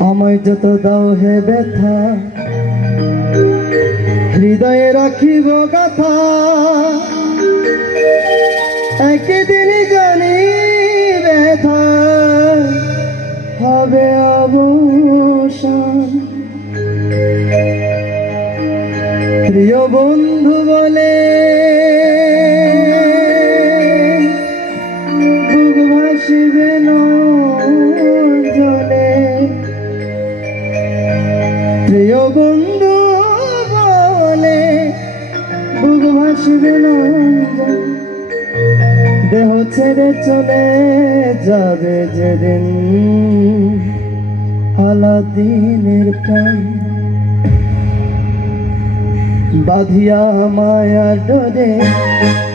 আমায় যত দাও হে ব্যথা, হৃদয়ে রাখিব কথা একদিন জানি ব্যথা হবে অবসান প্রিয় বন্ধু প্রিয় বন্ধু বলে ভাসিবে দেহ ছেড়ে চলে যাবে যেদিন আলাদিনের প্রাণ বাঁধিয়া মায়া ডরে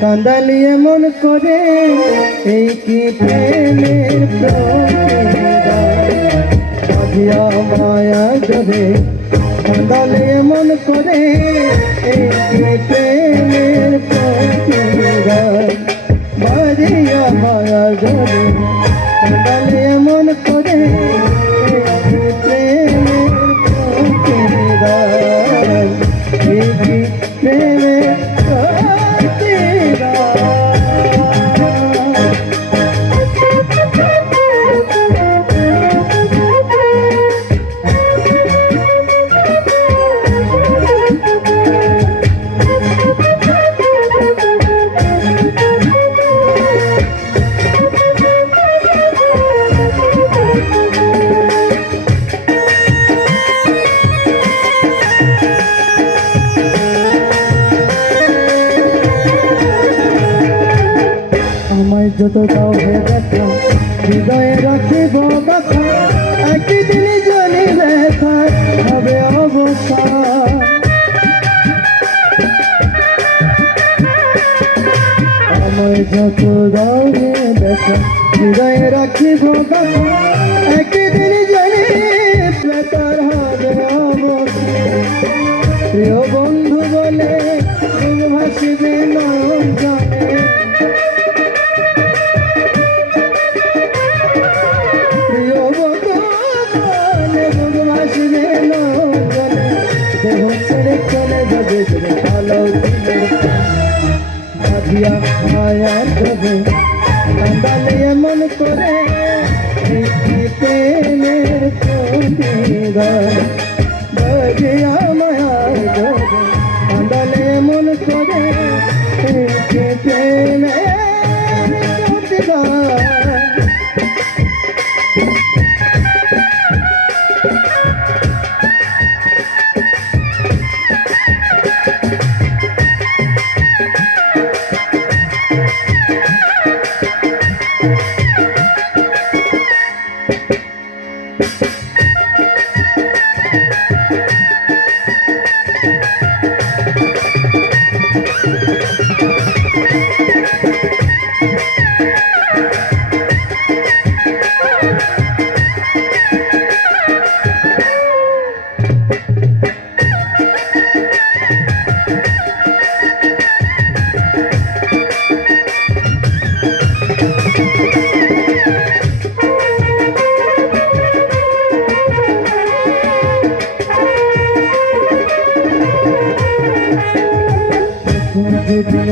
কান্দালিয়ে মন করে, এই কি প্রেমের। বাঁধিয়া মায়া ডরে কান্দালিয়ে মন করে প্রেমের কান্দালিয়ে মন যত দাও হে ব্যথা হৃদয়ে রাখিব কথা, একদিন জানি ব্যথা হবে আমায় যত দাও হে ব্যথা, হৃদয়ে রাখিব কথা, একদিন জানি ব্যথার হবে অবসান প্রিয় বন্ধু মায়ার দেবে কান্দালে এমন করে প্রেমের প্রতিদান ভাবিয়া যেদিন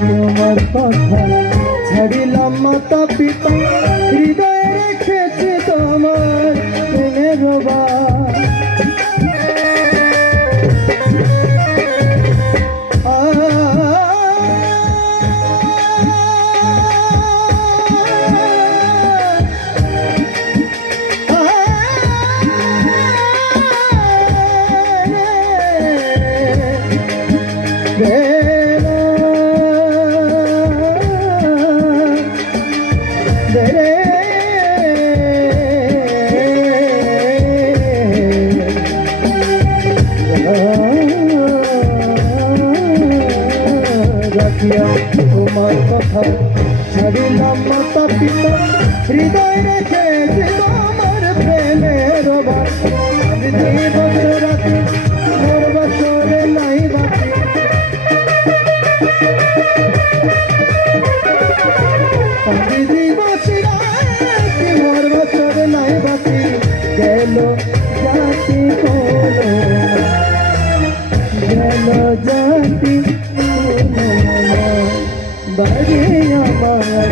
তোমার কথা ছাড়িলাম মাতা পিতা হৃদয় রাখিয়া তোমার কথা ছাড়িলাম মাতা পিতা হৃদয় রেখে আমার প্রেমের অভাব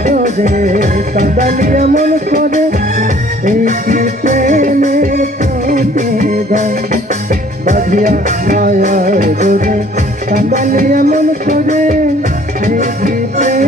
ডরে কাঁদালি এমন করে? এই কি প্রেমের পথে গান বাঁধিয়া মায়ার ডরে কাঁদালি এমন করে, এই কি প্রেম